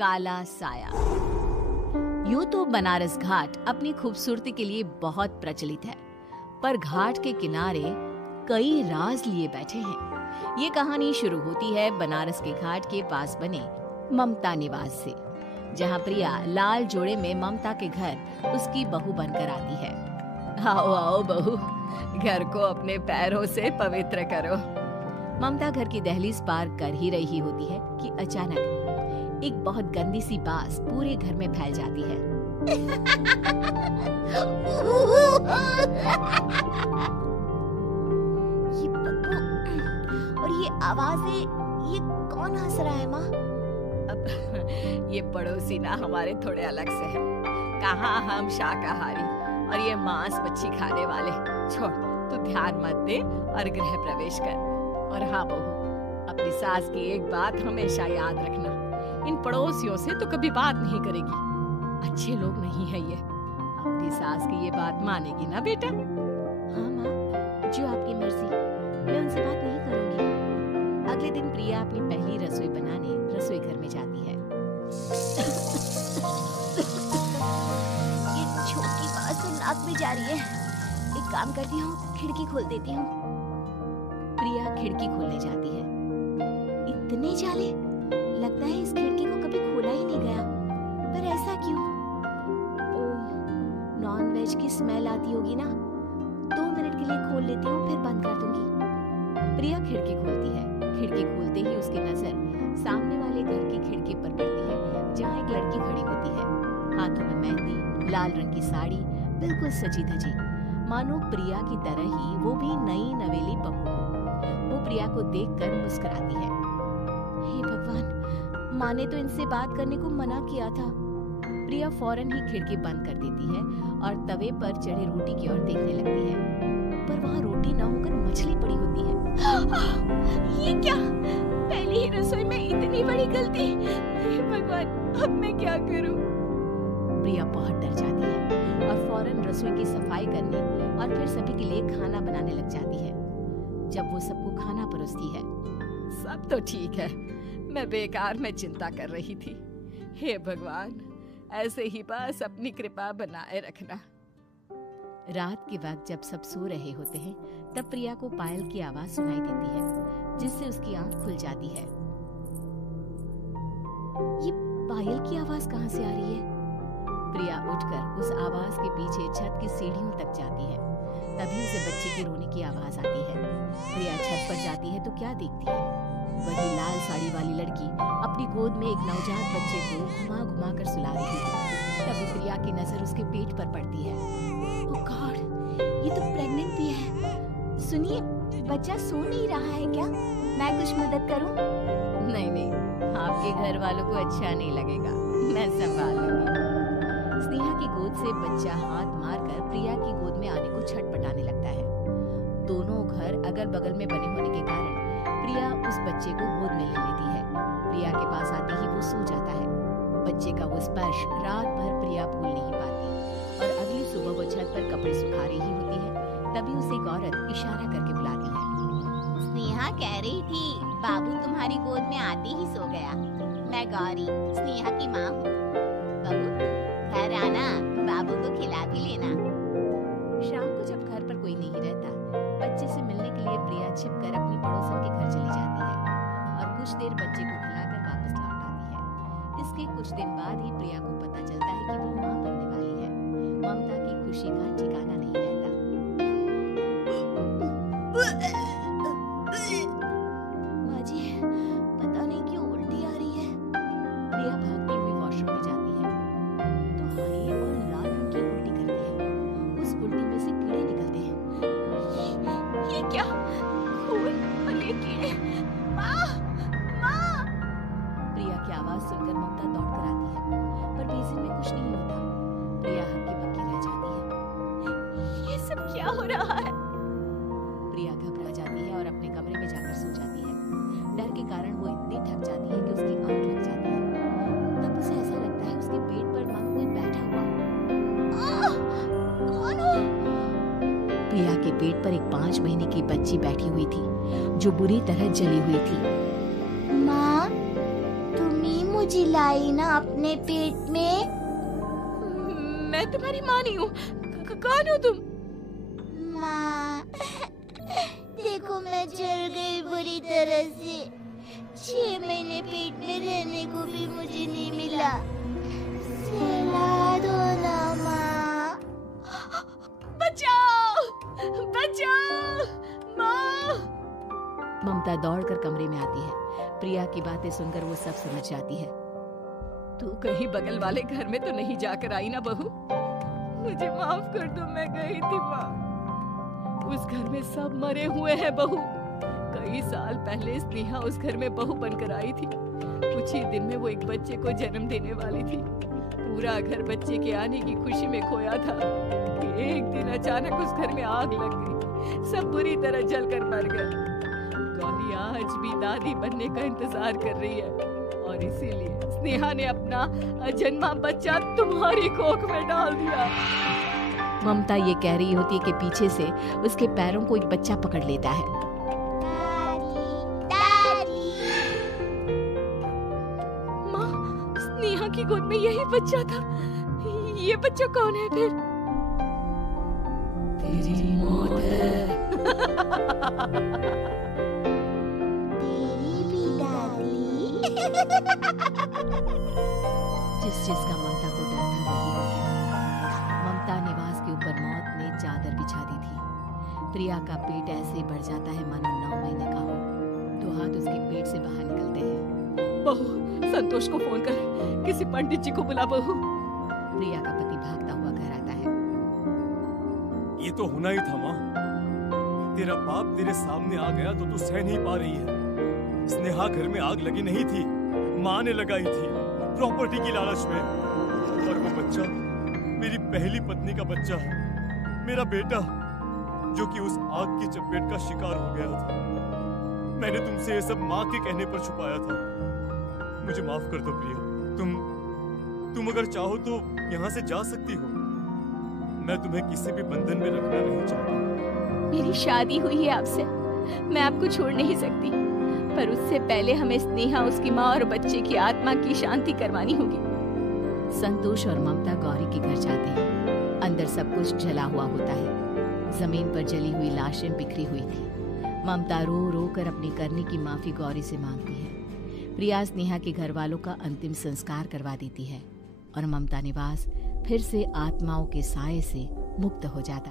काला साया। यूं तो बनारस घाट अपनी खूबसूरती के लिए बहुत प्रचलित है, पर घाट के किनारे कई राज लिए बैठे हैं। ये कहानी शुरू होती है बनारस के घाट के पास बने ममता निवास से, जहाँ प्रिया लाल जोड़े में ममता के घर उसकी बहू बनकर आती है। आओ आओ बहू, घर को अपने पैरों से पवित्र करो। ममता घर की दहलीज पार कर ही रही होती है कि अचानक एक बहुत गंदी सी बास पूरे घर में फैल जाती है। ये बदबू और ये आवाजें, ये कौन हंस रहा है माँ? अब ये पड़ोसी ना हमारे थोड़े अलग से है। कहाँ हम शाकाहारी और ये मांस मच्छी खाने वाले। छोड़, तू ध्यान मत दे और गृह प्रवेश कर। और हाँ बहू, अपनी सास की एक बात हमेशा याद रखना, इन पड़ोसियों से तो कभी बात नहीं करेगी। अच्छे लोग नहीं है ये। अपनी सास की ये बात मानेगी ना बेटा? हाँ माँ, जो आपकी मर्जी, मैं उनसे बात नहीं करूंगी। अगले दिन प्रिया अपनी पहली रसोई बनाने रसोई घर में जाती है। ये छोटी बात तो नाक में जा रही है। एक काम करती हूँ, खिड़की खोल देती हूँ। प्रिया खिड़की खोलने जाती है। इतने जाले, लगता है इस खिड़की को कभी खोला ही नहीं गया। पर ऐसा क्यों? ओह, नॉन वेज की स्मेल आती होगी ना। 2 मिनट के लिए खोल लेती हूँ, फिर बंद कर दूंगी। प्रिया खिड़की खोलती है। खिड़की खोलते ही उसकी नजर सामने वाले घर की खिड़की पर पड़ती है, जहाँ एक लड़की खड़ी होती है। हाथों में मेहंदी, लाल रंग की साड़ी, बिल्कुल सजी धजी, मानो प्रिया की तरह ही वो भी नई नवेली बहू हो। वो प्रिया को देखकर मुस्कुराती है। हे भगवान, माँ ने तो इनसे बात करने को मना किया था। प्रिया फौरन ही खिड़की बंद कर देती है और तवे पर चढ़े रोटी की ओर देखने लगती है, पर वहाँ रोटी न होकर मछली पड़ी होती है। ये क्या? पहली ही रसोई में इतनी बड़ी गलती। हे भगवान, अब मैं क्या करूं? प्रिया बहुत डर जाती है और फौरन रसोई की सफाई करने और फिर सभी के लिए खाना बनाने लग जाती है। जब वो सबको खाना परोसती है, सब तो ठीक है, मैं बेकार में चिंता कर रही थी। हे भगवान, ऐसे ही बस अपनी कृपा बनाए रखना। रात के वक्त जब सब सो रहे होते हैं, तब प्रिया को पायल की आवाज सुनाई देती है, जिससे उसकी आंख खुल जाती है। ये पायल की आवाज कहाँ से आ रही है? प्रिया उठकर उस आवाज के पीछे छत की सीढ़ियों तक जाती है। तभी उसे बच्चे के रोने की आवाज आती है। प्रिया छत पर जाती है तो क्या देखती है? वही लाल साड़ी वाली लड़की अपनी गोद में एक नवजात बच्चे को घुमा घुमा कर सुला रही है। तभी प्रिया की नजर उसके पेट पर पड़ती है। ओह गॉड, ये तो प्रेग्नेंट भी है। सुनिए, बच्चा सो नहीं रहा है क्या? मैं कुछ मदद करूं? नहीं नहीं, आपके घर वालों को अच्छा नहीं लगेगा, मैं संभाल लूंगी। स्नेहा की गोद से बच्चा हाथ मारकर प्रिया की गोद में आने को छटपटाने लगता है। दोनों घर अगल बगल में बने होने के कारण प्रिया उस बच्चे को गोद में ले लेती है। प्रिया के पास आते ही वो सो जाता है। बच्चे का वो स्पर्श रात भर प्रिया भूल नहीं पाती और अगली सुबह वो छत पर कपड़े सुखा रही होती है। तभी उसे एक औरत इशारा करके बुलाती है। स्नेहा कह रही थी बाबू तुम्हारी गोद में आते ही सो गया। मैं गौरी, स्नेहा की माँ हूँ। बहू, घर आना, बाबू को खिला भी लेना। शाम को जब घर पर कोई नहीं रहता, बच्चे से मिलने के लिए प्रिया छिपकर अपनी पड़ोसन के घर चली जाती है और कुछ देर बच्चे को खिलाकर वापस लौट आती है। इसके कुछ दिन बाद ही प्रिया को पता चलता है कि वो माँ बनने वाली है। ममता की खुशी का ठिकाना नहीं रहता। माँ जी, पता नहीं क्यों उल्टी आ रही है। प्रिया भागती हुई वॉशरूम में जाती है तो हरे और लाल रंग की उल्टी करती है। उस उल्टी में से कीड़े निकलते हैं। ये क्या? खून और ये कीड़े। माँ, माँ! प्रिया की आवाज सुनकर ममता दौड़कर आती है, पर बेसिन में कुछ नहीं होता। प्रिया हक्की बक्की रह जाती है। ये सब क्या हो रहा है? प्रिया घबरा जाती है और अपने कमरे में जाकर सो जाती है। डर के कारण वो इतनी थक जाती है कि उसकी आंख लग जाती है। तब उसे ऐसा लगता है उसके पेट पर मानो कोई बैठा हुआ हो। कौन हो? प्रिया के पेट पर एक 5 महीने की बच्ची बैठी हुई थी, जो बुरी तरह जली हुई थी। माँ, तुम ही मुझे चिल्लाई ना अपने पेट में। मैं तुम्हारी माँ नहीं हूँ। कौन हो तुम? माँ, देखो मैं जल गई बुरी तरह से। 6 महीने पेट में रहने को भी मुझे नहीं मिला। सहला दो ना माँ। बचाओ, बचाओ, माँ। ममता दौड़कर कमरे में आती है। प्रिया की बातें सुनकर वो सब समझ जाती है। तू कहीं बगल वाले घर में तो नहीं जाकर आई ना बहू? मुझे माफ कर दो, मैं गई थी माँ। उस घर में सब मरे हुए हैं बहू। कई साल पहले स्नेहा उस घर में बहू बनकर आई थी। कुछ ही दिन में वो एक बच्चे को जन्म देने वाली थी। पूरा घर बच्चे के आने की खुशी में खोया था कि एक दिन अचानक उस घर में आग लग गई। सब बुरी तरह जलकर मर गए। गौरी आज भी दादी बनने का इंतजार कर रही है और इसीलिए स्नेहा ने अपना अजन्मा बच्चा तुम्हारी कोख में डाल दिया। ममता ये कह रही होती है कि पीछे से उसके पैरों को एक बच्चा पकड़ लेता है। माँ, स्नेहा की गोद में यही बच्चा था। ये बच्चा कौन है फिर? तेरी मौत है। जिसका ममता को डर था वही हो गया। ममता निवास के ऊपर मौत ने चादर बिछा दी थी। प्रिया का पेट ऐसे ही बढ़ जाता है मानो 9 महीने का हो। 2 हाथ उसके पेट से बाहर निकलते हैं। बहू, संतोष को फोन कर, किसी पंडित जी को बुला बहू। प्रिया का पति भागता हुआ घर आता है। ये तो होना ही था माँ। तेरा बाप तेरे सामने आ गया तो तू सह नहीं पा रही है। स्नेहा घर में आग लगी नहीं थी, माँ ने लगाई थी प्रॉपर्टी की लालच में। और वो बच्चा मेरी पहली पत्नी का बच्चा है, मेरा बेटा, जो कि उस आग की चपेट का शिकार हो गया था। मैंने तुमसे ये सब माँ के कहने पर छुपाया था। मुझे माफ कर दो प्रिया। तुम अगर चाहो तो यहाँ से जा सकती हो। मैं तुम्हें किसी भी बंधन में रखना नहीं चाहता। मेरी शादी हुई है आपसे, मैं आपको छोड़ नहीं सकती, पर उससे पहले हमें स्नेहा, उसकी माँ और बच्चे की आत्मा की शांति करवानी होगी। संतोष और ममता गौरी के घर जाते हैं। अंदर सब कुछ जला हुआ होता है। जमीन पर जली हुई लाशें बिखरी हुई थी। ममता रो रो कर अपनी करने की माफी गौरी से मांगती है। प्रिया स्नेहा के घर वालों का अंतिम संस्कार करवा देती है और ममता निवास फिर से आत्माओं के साए से मुक्त हो जाता है।